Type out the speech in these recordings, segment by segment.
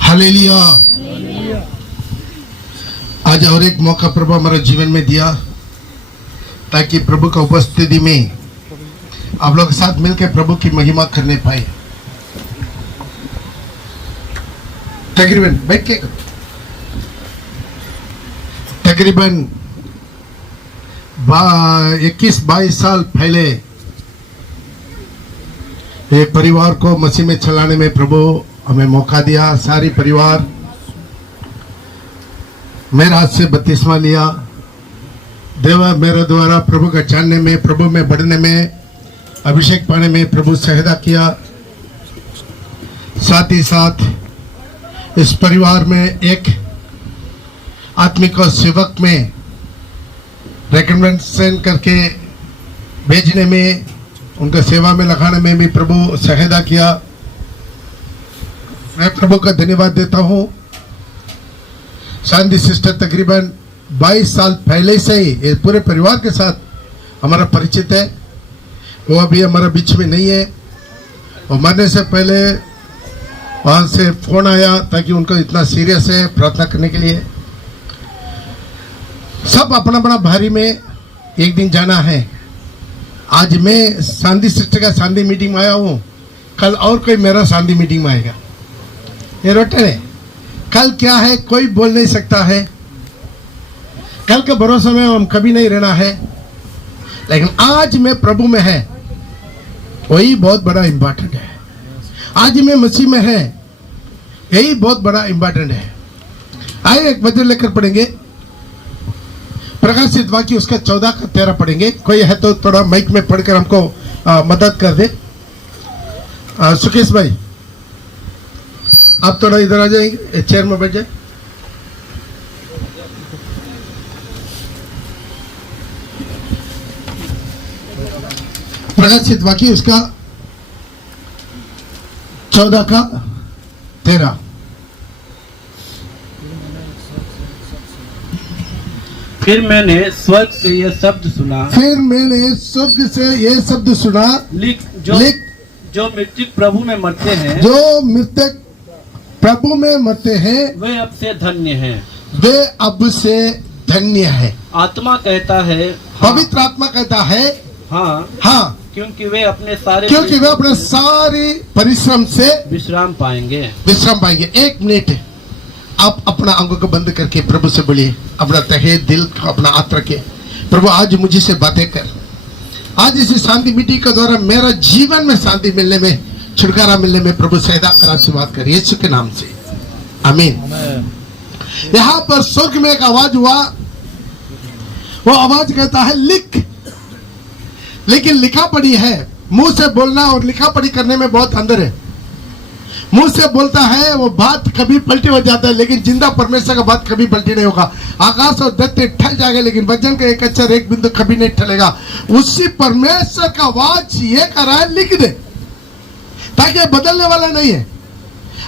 Hallelujah. आज और एक मौका प्रभु हमारे जीवन में दिया ताकि प्रभु का उपस्थिति में आप लोग के साथ मिलकर प्रभु की महिमा करने पाए। तकरीबन बैठ के तकरीबन 21-22 साल पहले एक परिवार को मसीह में चलाने में प्रभु हमें मौका दिया। सारी परिवार मेरे हाथ से बपतिस्मा लिया। देवा मेरे द्वारा प्रभु का जानने में, प्रभु में बढ़ने में, अभिषेक पाने में प्रभु सहायता किया। साथ ही साथ इस परिवार में एक आत्मिक सेवक में रिकमेंडेशन करके भेजने में, उनका सेवा में लगाने में भी प्रभु सहायता किया। मैं प्रभु का धन्यवाद देता हूँ। शांति सिस्टर तकरीबन 22 साल पहले से ही ये पूरे परिवार के साथ हमारा परिचित है। वो अभी हमारा बीच में नहीं है। और मरने से पहले वहाँ से फोन आया ताकि उनको इतना सीरियस है प्रार्थना करने के लिए। सब अपना अपना भारी में एक दिन जाना है। आज मैं शांति सिस्टर का शांति मीटिंग में आया हूँ, कल और कोई मेरा शांति मीटिंग में आएगा। ये रोटे है, कल क्या है कोई बोल नहीं सकता है। कल के भरोसे में हम कभी नहीं रहना है, लेकिन आज मैं प्रभु में है, वही बहुत बड़ा इम्पोर्टेंट है। आज मैं मसीह में है, यही बहुत बड़ा इम्पोर्टेंट है। आइए एक वचन लेकर पढ़ेंगे, प्रकाशित वाक्य उसका 14 का 13 पढ़ेंगे। कोई है तो थोड़ा माइक में पढ़कर हमको मदद कर दे। सुकेश भाई आप थोड़ा इधर आ जाएंगे, चेयर में बैठ जाए। प्रकाशित वाक्य उसका 14 का 13। फिर मैंने स्वर्ग से यह शब्द सुना, लिख जो मृतक प्रभु में मरते हैं, जो मृतक प्रभु में मरते हैं वे अब से धन्य हैं। वे अब से धन्य है। आत्मा कहता है पवित्र आत्मा कहता है हाँ, क्योंकि वे अपने सारे परिश्रम से विश्राम पाएंगे। एक मिनट आप अपना आंखों को बंद करके प्रभु से बोलिए, अपना तहे दिल को अपना हाथ रखे। प्रभु आज मुझे से बातें कर। आज इस शांति मीटिंग के द्वारा मेरा जीवन में शांति मिलने में, छुटकारा मिलने में प्रभु सहायता कर, आशीर्वाद कर, यीशु के नाम से आमीन। यहाँ पर स्वर्ग में एक आवाज हुआ। वो आवाज कहता है लिख। लेकिन लिखा पढ़ी है, मुंह से बोलना और लिखा पढ़ी करने में बहुत अंतर है। मुंह से बोलता है वो बात कभी पलटी हो जाता है, लेकिन जिंदा परमेश्वर का बात कभी पलटी नहीं होगा। आकाश और धरती ठल जाएगा, लेकिन वचन का एक अक्षर एक बिंदु कभी नहीं ठलेगा। उसी परमेश्वर का आवाज ये कर रहा है लिख दे, ताकि बदलने वाला नहीं है।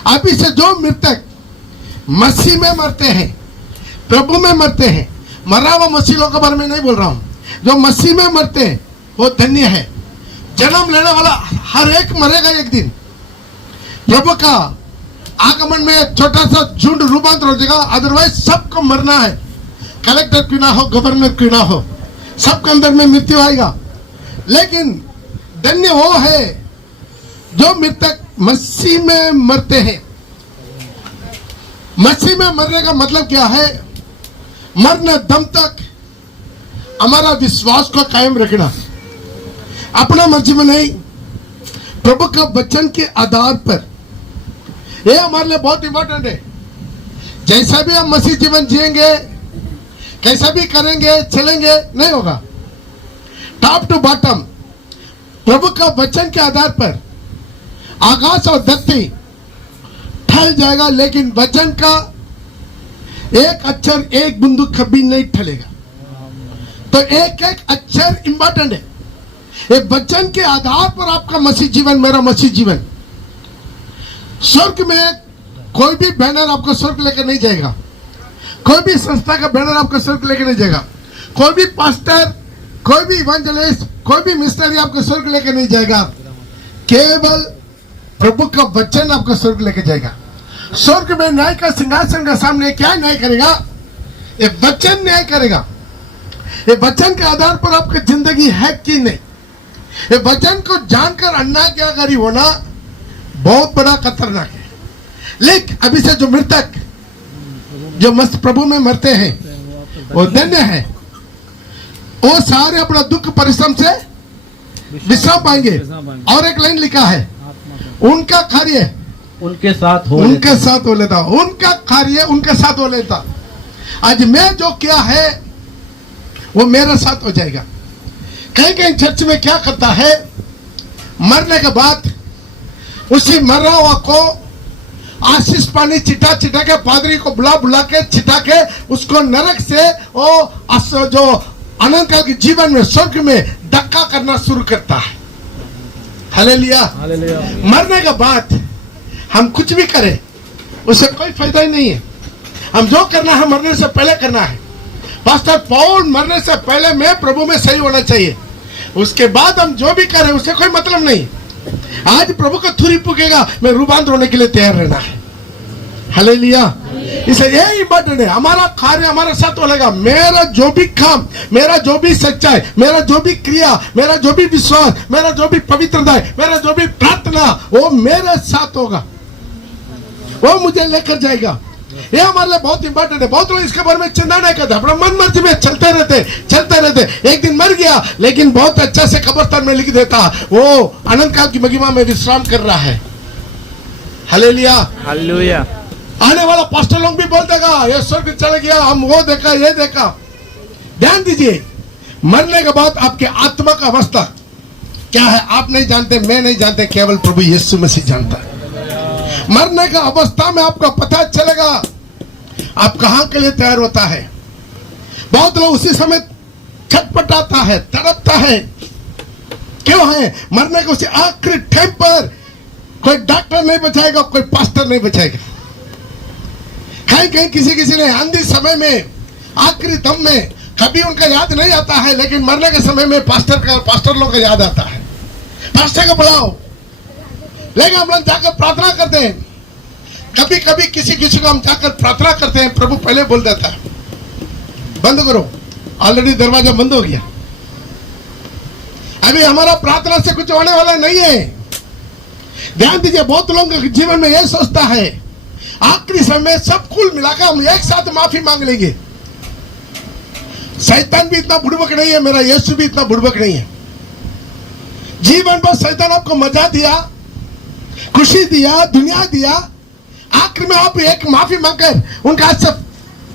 अभी से जो मृतक मसीह में मरते हैं, प्रभु में मरते हैं, मरा हुआ मसीह लोगों के बारे में नहीं बोल रहा हूं, जो मसीह में मरते हैं वो धन्य है। जन्म लेने वाला हर एक मरेगा एक दिन। प्रभु का आगमन में एक छोटा सा झुंड रूपांतर हो जाएगा, अदरवाइज सबको मरना है। कलेक्टर क्यों ना हो, गवर्नर क्यों ना हो, सबके अंदर में मृत्यु आएगा। लेकिन धन्य वो है जो मृतक मसीह में मरते हैं। मसीह में मरने का मतलब क्या है? मरने दम तक हमारा विश्वास को कायम रखना, अपना मर्जी में नहीं, प्रभु का वचन के आधार पर। यह हमारे लिए बहुत इंपॉर्टेंट है। जैसा भी हम मसीह जीवन जिएंगे, कैसा भी करेंगे, चलेंगे, नहीं होगा। टॉप टू बॉटम प्रभु का वचन के आधार पर आकाश और धरती ठल जाएगा, लेकिन वचन का एक अक्षर एक बिंदु कभी नहीं ठलेगा। तो एक एक अक्षर इंपॉर्टेंट है। एक वचन के आधार पर आपका मसीह जीवन, मेरा मसीह जीवन। स्वर्ग में कोई भी बैनर आपको स्वर्ग लेकर नहीं जाएगा, कोई भी संस्था का बैनर आपको स्वर्ग लेकर नहीं जाएगा, कोई भी पास्टर, कोई भी इवेंजलिस्ट, कोई भी मिशनरी आपको स्वर्ग लेकर नहीं जाएगा। केवल प्रभु का वचन आपको स्वर्ग लेकर जाएगा। स्वर्ग में न्याय का सिंहासन का सामने क्या न्याय करेगा? ये वचन न्याय करेगा। ये वचन के आधार पर आपकी जिंदगी है कि नहीं, ये वचन को जानकर अन्याय क्या करी होना बहुत बड़ा खतरनाक है। लेकिन अभी से जो मृतक जो मस्त प्रभु में मरते हैं वो धन्य है, वो सारे अपना दुख परिश्रम से विश्राम पाएंगे। और एक लाइन लिखा है, उनका कार्य उनके साथ हो लेता, उनका कार्य उनके साथ हो लेता। आज मैं जो किया है वो मेरे साथ हो जाएगा। कहीं कहीं चर्च में क्या करता है, मरने के बाद उसी मरा हुआ को आशीष पानी चिटा चिटा के पादरी को बुला बुला के चिटा के उसको नरक से वो जो अनंत काल के जीवन में स्वर्ग में धक्का करना शुरू करता है। हालेलुया। मरने के बाद हम कुछ भी करें उससे कोई फायदा ही नहीं है। हम जो करना है मरने से पहले करना है। पास्टर पौल मरने से पहले मैं प्रभु में सही होना चाहिए, उसके बाद हम जो भी करें उससे कोई मतलब नहीं। आज प्रभु का थुरी पुकेगा, मैं रूपांतर होने के लिए तैयार रहना है। हालेलुया। इसलिए यही इम्पोर्टेंट है, हमारा कार्य हमारे साथ होगा। मेरा जो भी काम, मेरा जो भी सच्चाई, मेरा जो भी क्रिया, मेरा जो भी विश्वास, मेरा जो भी पवित्रता, मेरा जो भी प्रार्थना, वो मेरे साथ होगा, वो मुझे लेकर जाएगा। ये हमारे लिए बहुत इंपॉर्टेंट है। बहुत लोग इसके बारे में चिंता नहीं करते, अपना मन मर्जी में चलते रहते। एक दिन मर गया लेकिन बहुत अच्छा से कब्रिस्तान में लिख देता, वो अनंत काल की महिमा में विश्राम कर रहा है। हालेलुया। हालेलुया। आने वाला पास्टर लोग भी बोल देगा ये स्वर्ग चला गया, हम वो देखा ये देखा। ध्यान दीजिए, मरने के बाद आपके आत्मा का अवस्था क्या है आप नहीं जानते, मैं नहीं जानते, केवल प्रभु यीशु मसीह जानता है। मरने का अवस्था में आपका पता चलेगा आप कहां के लिए तैयार होता है। बहुत लोग उसी समय छटपटाता है, तड़पता है। क्यों है? मरने के उसी आखिरी टाइम पर कोई डॉक्टर नहीं बचाएगा, कोई पास्टर नहीं बचाएगा। कहीं कहीं किसी ने आंधी समय में, आखिरी दम में, कभी उनका याद नहीं आता है, लेकिन मरने के समय में पास्टर लोग का याद आता है। पास्टर को बुलाओ, लेकिन हम लोग जाकर प्रार्थना करते हैं। कभी कभी किसी को हम जाकर प्रार्थना करते हैं, प्रभु पहले बोल देता है बंद करो, ऑलरेडी दरवाजा बंद हो गया, अभी हमारा प्रार्थना से कुछ होने वाला नहीं है। ध्यान दीजिए, बहुत लोगों के जीवन में यह सोचता है आखिरी समय सब कुल मिलाकर हम एक साथ माफी मांग लेंगे। शैतान भी इतना बुड़बक नहीं है, मेरा यीशु भी इतना बुड़बक नहीं है। जीवन पर शैतान आपको मजा दिया, खुशी दिया, दुनिया दिया, आखिर में आप एक माफी मांगकर उनका हाथ से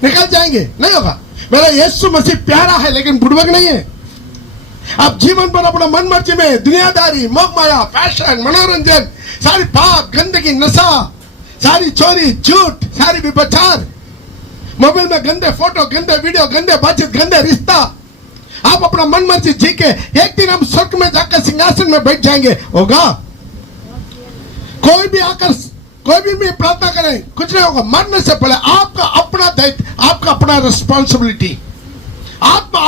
निकल जाएंगे, नहीं होगा। मेरा यीशु मसीह प्यारा है लेकिन बुड़बक नहीं है। आप जीवन पर अपना मन मर्जी में दुनियादारी, मोह माया, फैशन, मनोरंजन, सारी पाप, गंदगी, नशा, सारी चोरी, झूठ, सारी व्यभिचार, मोबाइल में गंदे फोटो, गंदे वीडियो, गंदे बातचीत, गंदे रिश्ता, आप अपना मन मर्जी जी के एक दिन हम स्वर्ग में जाकर सिंहासन में बैठ जाएंगे, होगा? कोई भी आकर कोई भी प्रार्थना करें कुछ नहीं होगा। मरने से पहले आपका अपना दायित्व, आपका अपना रिस्पॉन्सिबिलिटी, आपका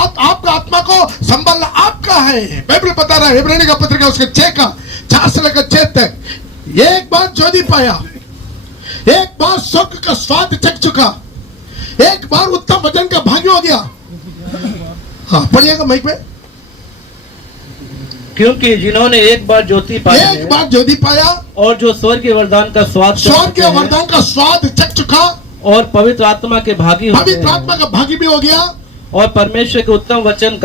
आत्मा को संभालना आपका है। बाइबल बता रहा है, इब्रानी का पत्रिका उसके 4 से लेकर 6 तक, एक बार ज्योति पाया, एक बार स्वर्ग का स्वाद चख चुका, एक बार उत्तम वचन का भागी हो गया। हाँ पढ़िएगा माइक में। क्योंकि जिन्होंने एक बार ज्योति पाया और जो स्वर्ग के वरदान का स्वाद चख चुका और पवित्र आत्मा के भागी भी हो गया और परमेश्वर के उत्तम वचन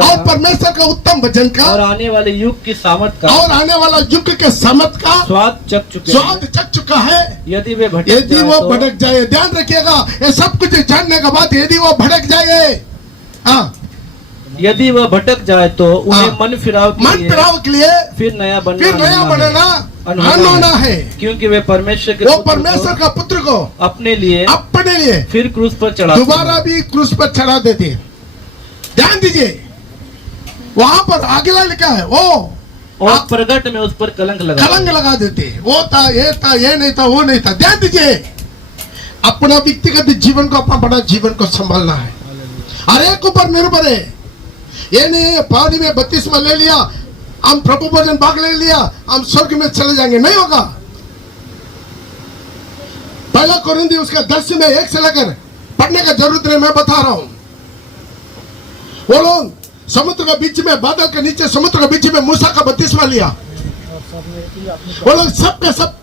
का और आने वाले युग की सामर्थ का स्वाद चख चुका है। यदि वो भटक जाए, ध्यान रखिएगा, ये सब कुछ जानने के बाद यदि वो भटक जाए, यदि वह भटक जाए तो उन्हें मन फिराव के लिए फिर नया बनना होना है। क्योंकि वे परमेश्वर का पुत्र को अपने लिए फिर क्रूस पर चढ़ा, दोबारा भी क्रूस पर चढ़ा देते। ध्यान दीजिए, वहां पर आगे लिखा है वो और प्रगट में उस पर कलंक लगा देते। वो था, ये नहीं था, वो नहीं था। ध्यान दीजिए, अपना व्यक्तिगत जीवन को, अपना बड़ा जीवन को संभालना है, हर एक ऊपर निर्भर है। ये नहीं पानी में 32 में ले लिया, हम प्रभु भोजन भाग ले लिया, हम स्वर्ग में चले जाएंगे, नहीं होगा। पहला कोरिन्थी उसका 10 में 1 से लेकर पढ़ने का जरूरत नहीं, मैं बता रहा हूं। वो लोग समुद्र के बीच में, बादल के नीचे समुद्र के बीच में मूसा का बपतिस्मा लिया। वो लोग सब के सब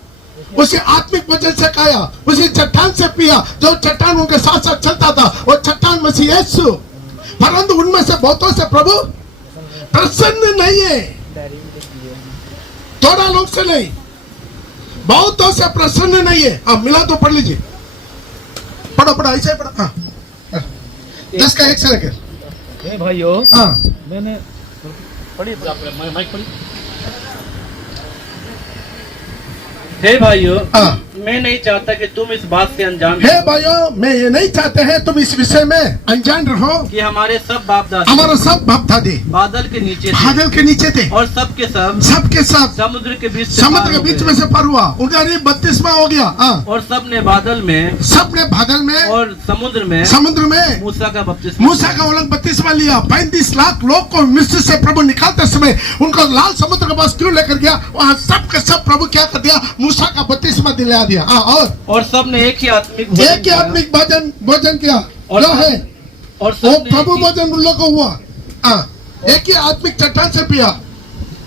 उसी आत्मिक वचन से खाया, उसी चट्टान से पिया जो चट्टान उनके साथ साथ चलता था, वो चट्टान मसीह यीशु। परंतु उनमें से बहुतों से प्रभु प्रसन्न नहीं है, थोड़ा लोग से नहीं, बहुतों से प्रसन्न नहीं है। अब मिला तो पढ़ लीजिए, पढ़ो पढ़ो ऐसे ही पढ़ो। हाँ 10 का 1 से लेकर। भाइयों, हाँ मैंने पढ़ी माइक पढ़ी। हे भाइयों, मैं नहीं चाहता कि तुम इस बात से अनजान हे भाइयों, मैं ये नहीं चाहते हैं तुम इस विषय में अनजान रहो कि हमारे सब बाप दादा, हमारा सब बाप दादी बादल के नीचे थे, बादल के नीचे थे और सब के सब समुद्र के बीच में से पार हुआ, उनका बपतिस्मा हो गया। और सब ने बादल में और समुद्र में मूसा का बपतिस्मा लिया। 35 लाख लोग को मिस्र से प्रभु निकालते समय उनको लाल समुद्र के पास क्यों लेकर गया? वहाँ सब के सब प्रभु क्या कर दिया? मूसा का बपतिस्मा दिला दिया। और सब ने एक ही आत्मिक भोजन किया, जो है और वो प्रभु भोजन उन लोग को हुआ। एक ही आत्मिक चट्टान से पिया,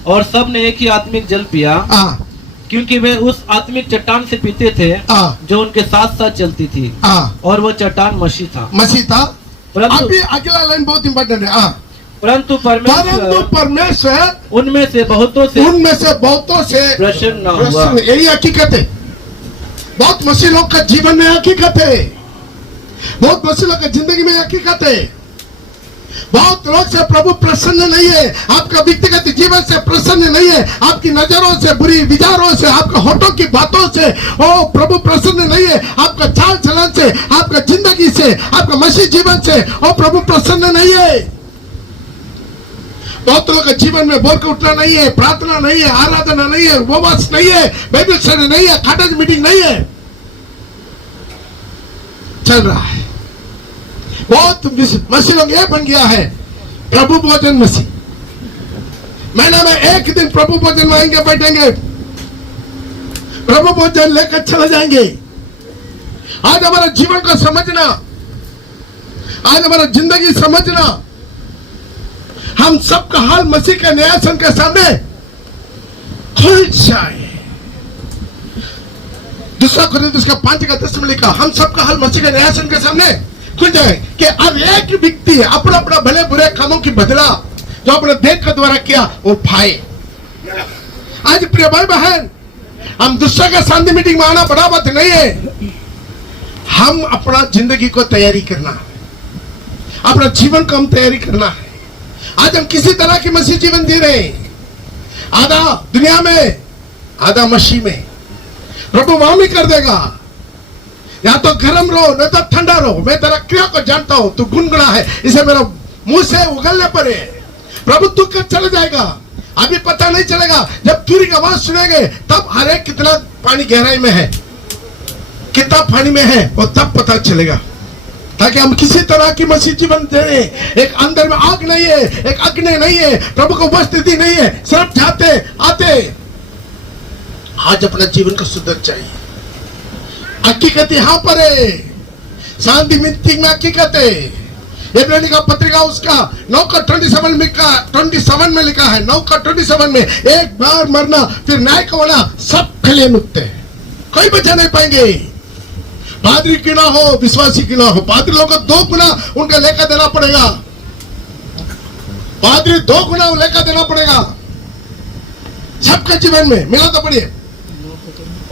और सब ने एक ही आत्मिक जल पिया, क्योंकि वे उस आत्मिक चट्टान से पीते थे जो उनके साथ साथ चलती थी, और वो चट्टान मसीह था। अभी अगला लाइन बहुत इंपॉर्टेंट है। परंतु परमेश्वर उनमें से बहुतों से प्रसन्न न हुआ। यही हकीकत है, बहुत मसीह लोग का जीवन में हकीकत है, बहुत मसीह लोग का जिंदगी में हकीकत है। बहुत लोग से प्रभु प्रसन्न नहीं है, आपका व्यक्तिगत जीवन से प्रसन्न नहीं है, आपकी नजरों से, बुरी विचारों से, आपके होठों की बातों से ओ प्रभु प्रसन्न नहीं है, आपका चाल चलन से, आपका जिंदगी से, आपका मसीह जीवन से ओ प्रभु प्रसन्न नहीं है। बहुत लोगों के जीवन में बोल के उठना नहीं है, प्रार्थना नहीं है, आराधना नहीं है, उपवास नहीं है, बाइबल स्टडी नहीं है, कॉटेज मीटिंग नहीं है, चल रहा है। बहुत मसीह लोग ये बन गया है प्रभु भोजन मसीह। महीना में एक दिन प्रभु भोजन में आएंगे, बैठेंगे, प्रभु भोजन लेकर चले जाएंगे। आज हमारा जीवन को समझना, आज हमारा जिंदगी समझना, हम सबका हाल मसीह के न्यायासन के सामने खुल जाए। दूसरा कोरिन्थियों उसका 5 का 10 में लिखा, हम सबका हाल मसीह के न्यायासन के सामने खुल जाए कि अब एक व्यक्ति अपना अपना भले बुरे कामों की बदला जो अपने देह के द्वारा किया वो पाए। आज प्रिय भाई बहन, हम दूसरे के शांति मीटिंग में आना बड़ा बात नहीं है, हम अपना जिंदगी को तैयारी करना, अपना जीवन को हम तैयारी करना है। आज हम किसी तरह की मसीह जीवन जी रहे हैं, आधा दुनिया में आधा मसीह में। प्रभु मामी कर देगा, या तो गर्म रहो नहीं तो ठंडा रहो, मैं तेरा क्रिया को जानता हूं, तू गुनगुना है, इसे मेरा मुंह से उगलने पर है। प्रभु तू कर चले जाएगा, अभी पता नहीं चलेगा, जब तुरी की आवाज सुनेंगे तब अरे कितना पानी गहराई में है, कितना पानी में है, वो तब पता चलेगा। ताकि हम किसी तरह की मसीह जीवन दे रहे, एक अंदर में आग नहीं है, एक अग्नि नहीं है, प्रभु को उपस्थिति नहीं है, सिर्फ जाते आते। आज अपना जीवन को सुधर चाहिए। हकीकत यहाँ पर है, शांति मीटिंग में हकीकत है। इब्रानी का पत्रिका उसका 9:27 में लिखा है, 9:27 में एक बार मरना फिर न्याय का होना सब खले नुकते, कोई बचा नहीं पाएंगे। पादरी क्यों ना हो, विश्वासी क्यों ना हो, पादरी लोग को 2 गुना उनका लेकर देना पड़ेगा, पादरी 2 गुना लेकर देना पड़ेगा सबके जीवन में। मिला तो पड़िए।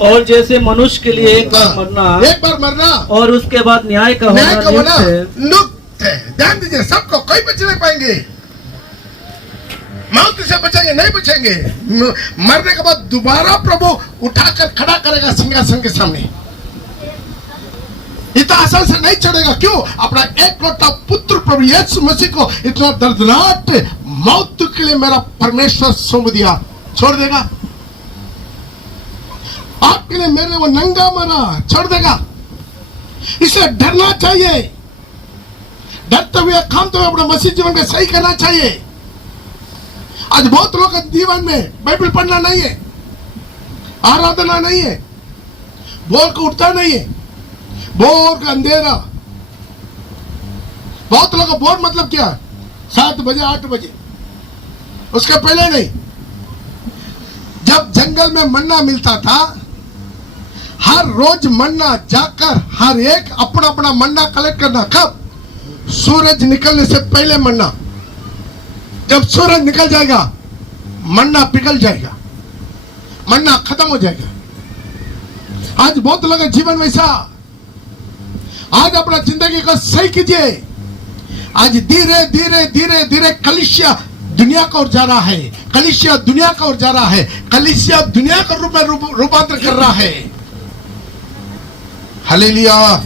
और जैसे मनुष्य के लिए एक बार मरना और उसके बाद न्याय का होना नुक्त है। ध्यान दीजिए, सबको कोई बच नहीं पाएंगे, मौत से बचेंगे नहीं बचेंगे। मरने के बाद दोबारा प्रभु उठाकर खड़ा करेगा सिंहासन के सामने। इतना आसान से नहीं चढ़ेगा। क्यों? अपना एक लौटा पुत्र प्रभु यीशु मसीह को इतना दर्दनाक मौत के लिए मेरा परमेश्वर सौंप दिया, छोड़ देगा? आपके लिए मेरे वो नंगा मरा, छोड़ देगा? इसे डरना चाहिए, डरते हुए खामते हुए अपना मसीह जीवन को सही करना चाहिए। आज बहुत लोगों के जीवन में बाइबल पढ़ना नहीं है, आराधना नहीं है, बोल को उठता नहीं है, भोर का अंधेरा। बहुत लोग भोर मतलब क्या, 7 बजे 8 बजे, उसके पहले नहीं। जब जंगल में मन्ना मिलता था, हर रोज मन्ना जाकर हर एक अपना अपना मन्ना कलेक्ट करना। कब? सूरज निकलने से पहले मन्ना। जब सूरज निकल जाएगा मन्ना पिघल जाएगा, मन्ना खत्म हो जाएगा। आज बहुत लोगों का जीवन वैसा। आज अपना जिंदगी को सही कीजिए। आज धीरे धीरे धीरे धीरे कलीसिया दुनिया की ओर जा रहा है, कलीसिया दुनिया की ओर जा रहा है, कलीसिया दुनिया के रूप में रूपांतर कर रहा है। हालेलुया।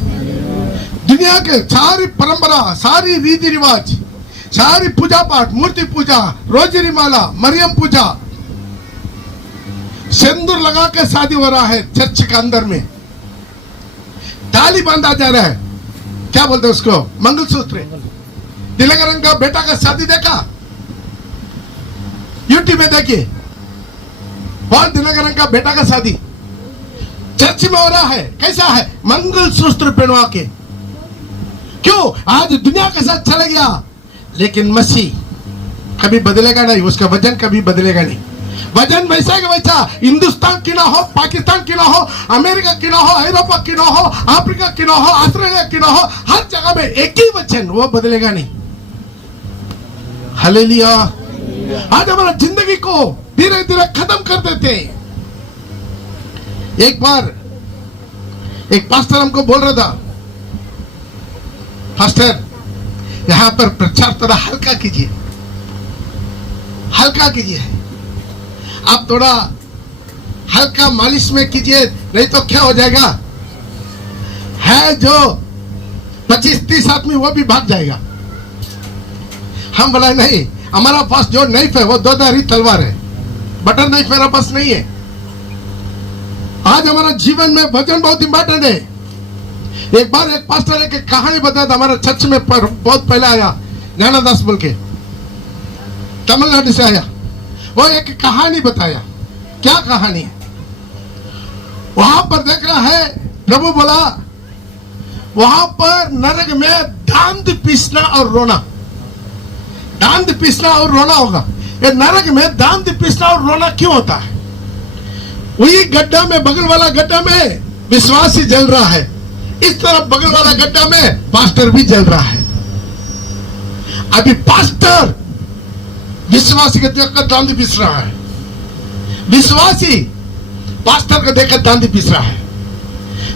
दुनिया के सारी परंपरा, सारी रीति रिवाज, सारी पूजा पाठ, मूर्ति पूजा, रोजरी माला, मरियम पूजा, सिंदूर लगा के शादी हो रहा है चर्च के अंदर में। ताली बांधा जा रहा है, क्या बोलते हैं उसको, मंगलसूत्र। दिनकरन का बेटा का शादी देखा, यूट्यूब में देखिए, पॉल दिनकरन का बेटा का शादी चर्च में हो रहा है। कैसा है? मंगलसूत्र पहनवा के। क्यों? आज दुनिया के साथ चले गया, लेकिन मसीह कभी बदलेगा नहीं, उसका वजन कभी बदलेगा नहीं। वजन वैसा का वैसा, हिंदुस्तान की ना हो, पाकिस्तान की ना हो, अमेरिका की ना हो, यूरोप की ना हो, अफ्रीका की ना हो, ऑस्ट्रेलिया की ना हो, हर जगह में एक ही वचन, वो बदलेगा नहीं। हालेलुया। आज हमारा जिंदगी को धीरे धीरे खत्म कर देते हैं। एक बार एक पास्टर हमको बोल रहा था, पास्टर यहां पर प्रचार थोड़ा हल्का कीजिए, हल्का कीजिए, आप थोड़ा हल्का मालिश में कीजिए, नहीं तो क्या हो जाएगा, है जो 25-30 आदमी वो भी भाग जाएगा। हम बोला नहीं, हमारा पास जो नाइफ है वो 2 धारी तलवार है, बटर नाइफ मेरा पास नहीं है। आज हमारा जीवन में वचन बहुत इंपॉर्टेंट है। एक बार एक पास्टर एक कहानी बताया था, हमारा चर्च में बहुत पहले आया, ज्ञानदास बोल के, तमिलनाडु से आया। वो एक कहानी बताया। क्या कहानी है? वहां पर देख रहा है, प्रभु बोला वहां पर नरक में दांत पीसना और रोना, दांत पीसना और रोना होगा। ये नरक में दांत पीसना और रोना क्यों होता है? वही गड्ढा में, बगल वाला गड्ढा में विश्वासी जल रहा है, इस तरफ बगल वाला गड्ढा में पास्टर भी जल रहा है। अभी पास्टर विश्वासी के देखकर दांत पीस रहा है, विश्वासी पास्टर को देखकर दांत पीस रहा है।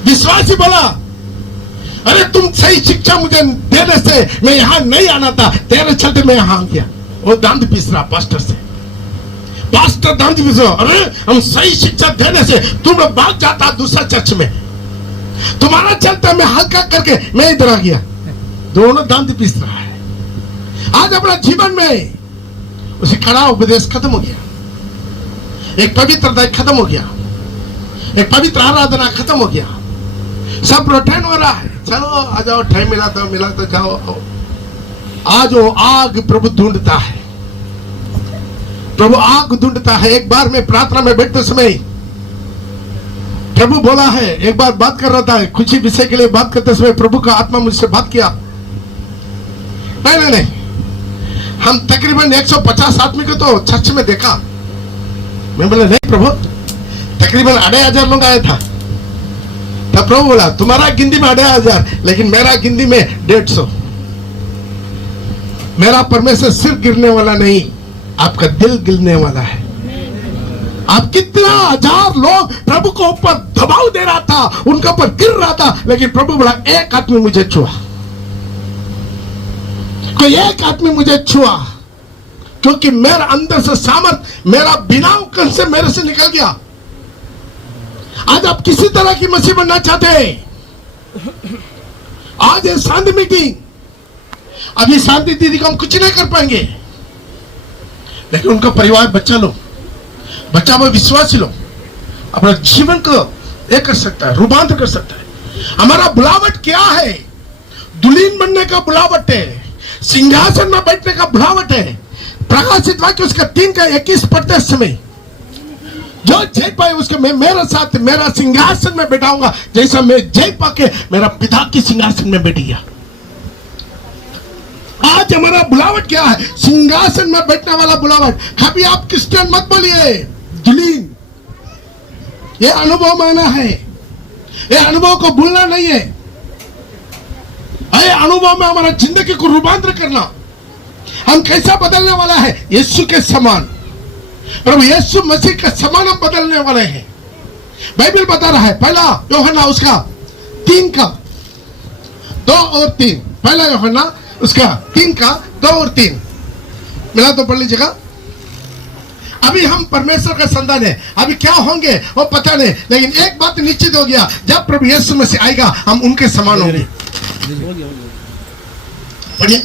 विश्वासी बोला, अरे तुम सही शिक्षा मुझे देने से मैं यहां नहीं आना था, तेरे चलते मैं यहां आ गया। वो दांत पीस रहा पास्टर से। पास्टर दांत पीस रहा, अरे हम सही शिक्षा देने से तुम भाग जाता दूसरा चर्च में, तुम्हारा चलता मैं हल्का करके मैं इधर आ गया। दोनों दांत पीस रहा है। आज अपना जीवन में उसे कड़ा उपदेश खत्म हो गया, एक पवित्रता खत्म हो गया, एक पवित्र आराधना खत्म हो गया, सब रोटेन हो रहा है। चलो आ जाओ, टाइम मिला तो जाओ। आज वो आग प्रभु ढूंढता है, प्रभु आग ढूंढता है। एक बार मैं प्रार्थना में बैठते समय प्रभु बोला है, एक बार बात कर रहा था, कुछ ही विषय के लिए बात करते समय प्रभु का आत्मा मुझसे बात किया। नहीं, हम तकरीबन 150 आदमी को तो चर्च में देखा। मैं बोला नहीं प्रभु, तकरीबन 2500 लोग आया था। तब प्रभु बोला, तुम्हारा गिनती में 2500, लेकिन मेरा गिनती में 150। मेरा परमेश्वर सिर्फ गिरने वाला नहीं, आपका दिल गिरने वाला है। आप कितना 1000 लोग प्रभु को ऊपर दबाव दे रहा था, उनके ऊपर गिर रहा था, लेकिन प्रभु बोला एक आदमी मुझे छुआ, कोई एक आदमी मुझे छुआ, क्योंकि मेरे अंदर से सामर्थ मेरा बिना उकन से मेरे से निकल गया। आज आप किसी तरह की मसीह बनना चाहते हैं, आज है शांति मीटिंग। अभी शांति दीदी को हम कुछ नहीं कर पाएंगे, लेकिन उनका परिवार, बच्चा वो विश्वासी लोग अपना जीवन को एक कर सकता है, रूपांतर कर सकता है। हमारा बुलावट क्या है? दुल्हन बनने का बुलावट है, सिंहासन में बैठने का बुलावट है। प्रकाशित वाक्य उसका 3 का 21 पढ़ते समय जो जय पाए उसके मैं मेरे साथ मेरा सिंहासन में बैठाऊंगा, जैसा मैं जय पाके मेरा पिता की सिंहासन में बैठ गया। आज हमारा बुलावट क्या है? सिंहासन में बैठने वाला बुलावट। कभी आप क्रिश्चियन मत बोलिए, दुलीन। ये अनुभव माना है, ये अनुभव को भूलना नहीं है। ये अनुभव में हमारा जिंदगी को रूपांतर करना। हम कैसा बदलने वाला है? यीशु के समान, प्रभु यीशु मसीह के समान हम बदलने वाले हैं। बाइबल बता रहा है, पहला यूहन्ना उसका 3 का 2 और 3, पहला यूहन्ना उसका 3 का 2 और 3 मिला तो पढ़ लीजिएगा। अभी हम परमेश्वर का संतान है, अभी क्या होंगे वो पता नहीं, लेकिन एक बात निश्चित हो गया, जब प्रभु यीशु मसीह आएगा हम उनके समान होंगे। पढ़िए।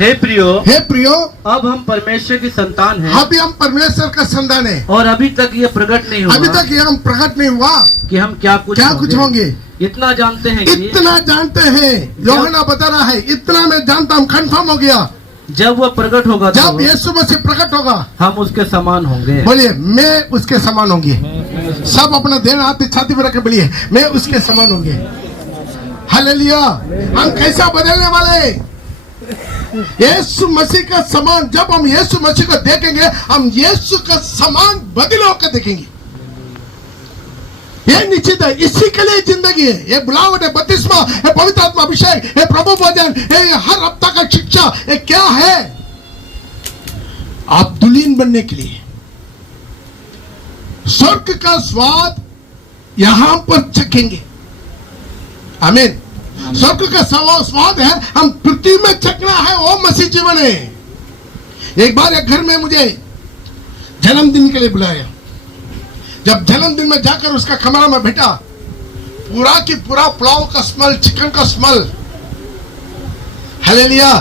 हे प्रियो, अब हम परमेश्वर की संतान हैं। अभी हम परमेश्वर का संतान है, और अभी तक ये प्रकट नहीं हुआ, अभी तक ये हम प्रकट नहीं हुआ कि हम क्या कुछ होंगे। इतना जानते हैं यूहन्ना बता रहा है, इतना मैं जानता हूँ, कंफर्म हो गया। जब वह प्रकट होगा, जब यीशु मसीह प्रकट होगा, हम उसके समान होंगे। बोलिए, मैं उसके समान होंगे। सब अपना देना हाथ छाती पर रख बोलिए, मैं उसके समान होंगे। हालेलुया। हम कैसा बदलने वाले? यीशु मसीह का समान। जब हम यीशु मसीह को देखेंगे, हम यीशु का समान बदले होकर देखेंगे। ये निश्चित है, इसी के लिए जिंदगी है। ये बुलावट है, बपतिस्मा है, पवित्र आत्मा अभिषेक है, प्रभु भोजन है, हर हफ्ता का शिक्षा। ये क्या है? आप दुल्हन बनने के लिए स्वर्ग का स्वाद यहां पर चखेंगे। आमीन। स्वर्ग का स्वाद है, हम पृथ्वी में चखना है, वो मसीह जीवन है। एक बार एक घर में मुझे जन्मदिन के लिए बुलाया। जब जन्मदिन में जाकर उसका कमरा में बैठा, पूरा की पूरा पुलाव का स्मेल, चिकन का स्मेल। हालेलुया।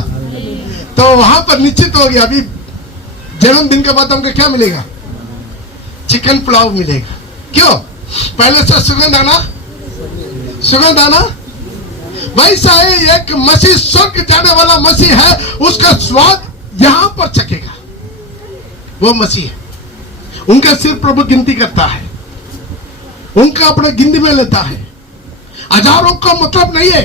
तो वहां पर निश्चित हो गया, अभी जन्मदिन के बाद हमको क्या मिलेगा? चिकन पुलाव मिलेगा। क्यों? पहले से सुगंध आना। वैसा है, एक मसीह स्वर्ग जाने वाला मसीह है, उसका स्वाद यहां पर चखेगा। वो मसीह है, उनका सिर्फ प्रभु गिनती करता है, उनका अपना गिनती में लेता है। हजारों का मतलब नहीं है।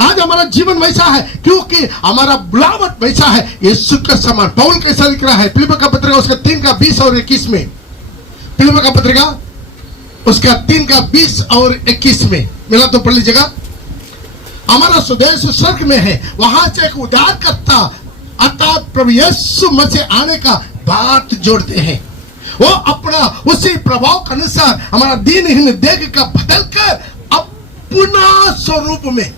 आज हमारा जीवन वैसा है क्योंकि हमारा बुलावट वैसा है, यीशु का समान। पौल कैसा लिख रहा है? फिलिप्पियों का पत्रिका उसका 3 का 20 और 21 में। फिलिप्पियों का पत्रिका उसका 3 का 20 और 21 में मिला तो पढ़ लीजिएगा। हमारा स्वदेश स्वर्ग में है, वहां से एक उद्धारकर्ता अर्थात प्रभु यीशु मसीह आने का बात जोड़ते हैं। वो अपना उसी प्रभाव के अनुसार हमारा दीनहीन देह का बदलकर अपना स्वरूप में।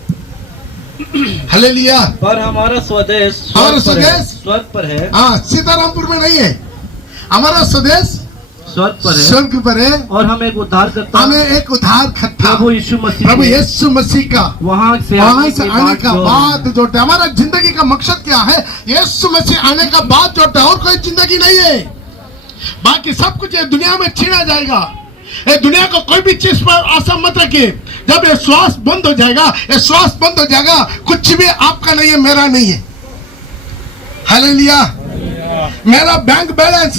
हालेलुया। पर हमारा स्वदेश स्वर्ग पर है। हाँ, सीतारामपुर में नहीं है, हमारा स्वदेश स्वर्ग पर है। और हम एक उद्धारकर्ता, प्रभु यीशु मसीह का वहां से आने का बात जोड़ते। हमारा जिंदगी का मकसद क्या है? यीशु मसीह आने का बात जोड़ता है, और कोई जिंदगी नहीं है। बाकी सब कुछ ये दुनिया में छीना जाएगा। ये दुनिया को कोई भी चीज पर आशा मत रखिए। जब ये श्वास बंद हो जाएगा, कुछ भी आपका नहीं है, मेरा नहीं है। हालेलुया। मेरा बैंक बैलेंस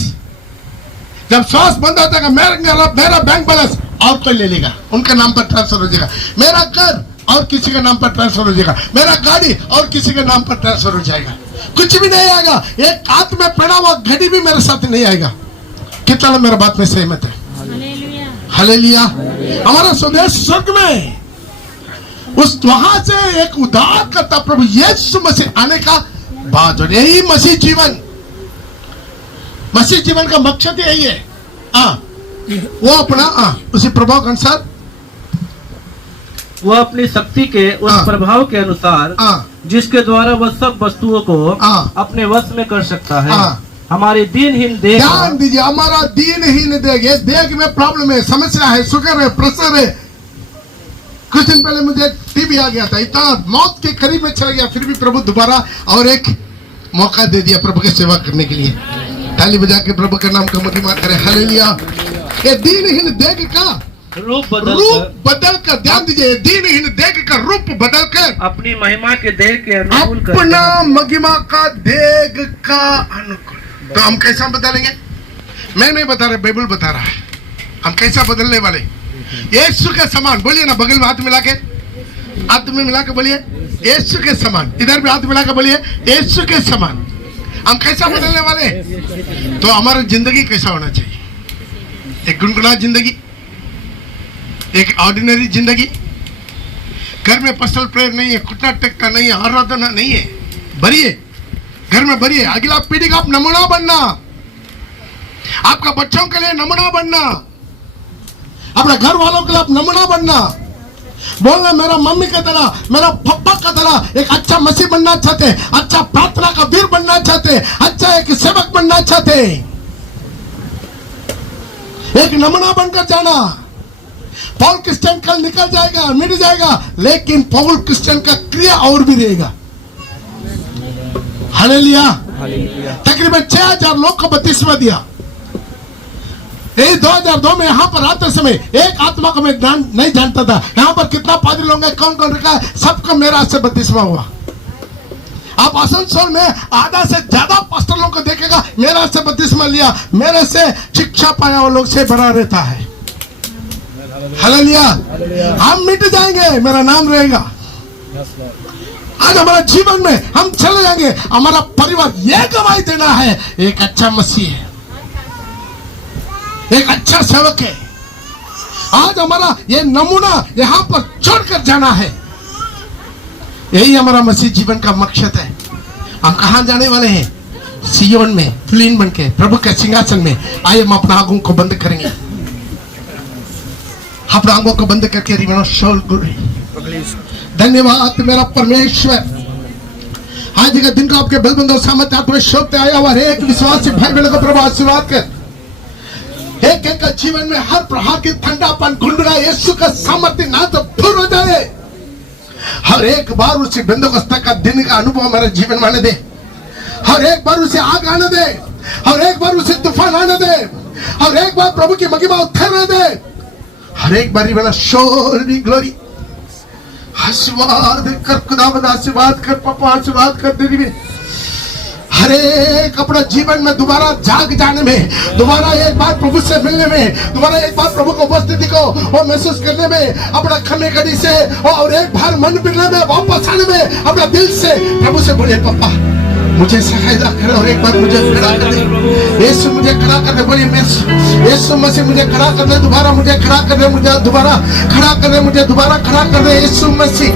जब श्वास बंद होता है, मेरा बैंक बैलेंस और कोई ले लेगा, उनका नाम पर ट्रांसफर हो जाएगा। मेरा घर और किसी के नाम पर ट्रांसफर हो जाएगा, मेरा गाड़ी और किसी के नाम पर ट्रांसफर हो जाएगा। कुछ भी नहीं आएगा। एक हाथ में पड़ा हुआ घड़ी भी मेरे साथ नहीं आएगा। कितना लोग मेरा बात में सहमत है? हालेलुया। हमारा स्वदेश स्वर्ग में, उस वहां से एक उद्धारकर्ता प्रभु यीशु मसीह आने का बात। यही मसीह जीवन का मकसद यही है। वो अपना उसी प्रभाव के अनुसार, वह अपनी शक्ति के उस प्रभाव के अनुसार जिसके द्वारा वह सब वस्तुओं को अपने वश में कर सकता है, हमारे दीनहीन देह। ध्यान दीजिए, हमारा दीनहीन देह में प्रॉब्लम है, समस्या है, शुगर है, प्रेशर है। कुछ दिन पहले मुझे टीबी आ गया था, इतना मौत के करीब में चला गया, फिर भी प्रभु दोबारा और एक मौका दे दिया प्रभु की सेवा करने के लिए। ताली बजा के प्रभु का नाम का महिमा करें। हालेलुया। ये दीनहीन देह का रूप बदल कर, ध्यान दीजिए, दीनहीन देह का रूप बदल कर अपनी महिमा के देह के अनुकूल, अपना महिमा का देह का अनुकूल। तो हम कैसा बदलेंगे? मैं नहीं बता रहा, बाइबल बता रहा है हम कैसा बदलने वाले। यीशु के समान, बोलिए ना, बगल में हाथ मिला के, हाथ में मिला के बोलिए यीशु के समान। इधर भी हाथ मिला के बोलिए यीशु के समान। हम कैसा बदलने वाले? तो हमारा जिंदगी कैसा होना चाहिए? एक गुनगुना जिंदगी, एक ऑर्डिनरी जिंदगी। घर में पर्सनल प्रेयर नहीं है, घुटना टेकना नहीं है, आराधना नहीं है, भरिए घर में भरिए। अगला पीढ़ी का आप नमूना बनना, आपका बच्चों के लिए नमूना बनना, अपने घर वालों के लिए आप नमूना बनना। बोलना मेरा मम्मी की तरह, मेरा पापा की तरह एक अच्छा मसीह बनना चाहते, अच्छा प्रार्थना का वीर बनना चाहते, अच्छा एक सेवक बनना चाहते, एक नमूना बनकर जाना। पॉल क्रिश्चियन कल निकल जाएगा, मिट जाएगा, लेकिन पॉल क्रिश्चियन का क्रिया और भी रहेगा। हालेलुया। तकरीबन 6000 लोग को बपतिस्मा दिया। 2002 में यहाँ पर आते समय एक आत्मा को मैं नहीं जानता था। यहाँ पर कितना पादरी लोग हैं, कौन कौन रखा है, सबको मेरा से बपतिस्मा हुआ। आप आसनसोल में आधा से ज्यादा पास्टर लोग को देखेगा मेरा से बपतिस्मा लिया, मेरे से शिक्षा पाया वो लोग से बड़ा रहता है। हालेलुया। हम मिट जाएंगे, मेरा नाम रहेगा। आज हमारा जीवन में हम चले जाएंगे, हमारा परिवार ये गवाही देना है, एक अच्छा मसीह है, एक अच्छा सेवक है। आज हमारा ये नमूना यहाँ पर छोड़कर जाना है। यही हमारा मसीह जीवन का मकसद है। हम कहाँ जाने वाले हैं? सियोन में फिलीन बन के प्रभु के सिंहासन में। आइए हम अपना आंखों को बंद करेंगे, अपना आंखों को बंद करके रिवनो शोल गुरु। धन्यवाद मेरा परमेश्वर, आज का दिन का आपके बलबंदो सामर्थ्य आत्मा शोभते आया हुआ एक विश्वासी भाई बहनों को प्रभु आशीर्वाद कर। एक एक का जीवन में हर प्रकार की ठंडापन गुनगुना यीशु का सामर्थ्य ना तो दूर हो जाए। हर एक बार उसी बंदोबस्त का दिन का अनुभव हमारे जीवन में आने दे। हर एक बार उसे आग आने दे, हर एक बार उसे तूफान आने दे, हर एक बार प्रभु की महिमा उतरने दे, हर एक बार बना शोर ग्लोरी। आशीर्वाद कर खुदावंद, आशीर्वाद कर पापा, आशीर्वाद कर दीदी में। हर एक अपना जीवन में दोबारा जाग जाने में, दोबारा एक बार प्रभु से मिलने में, दोबारा एक बार प्रभु को उपस्थिति को वो महसूस करने में, अपना खमे कड़ी से और एक बार मन मिलने में, वापस आने में, अपना दिल से प्रभु से बोले पापा मुझे सहायता करे और एक बार मुझे खड़ा कर दे। यीशु मुझे खड़ा कर दे, बोलिए यीशु मसीह मुझे खड़ा कर दे, दोबारा मुझे खड़ा कर दे, मुझे दोबारा खड़ा कर दे, मुझे दोबारा खड़ा कर दे यीशु मसीह।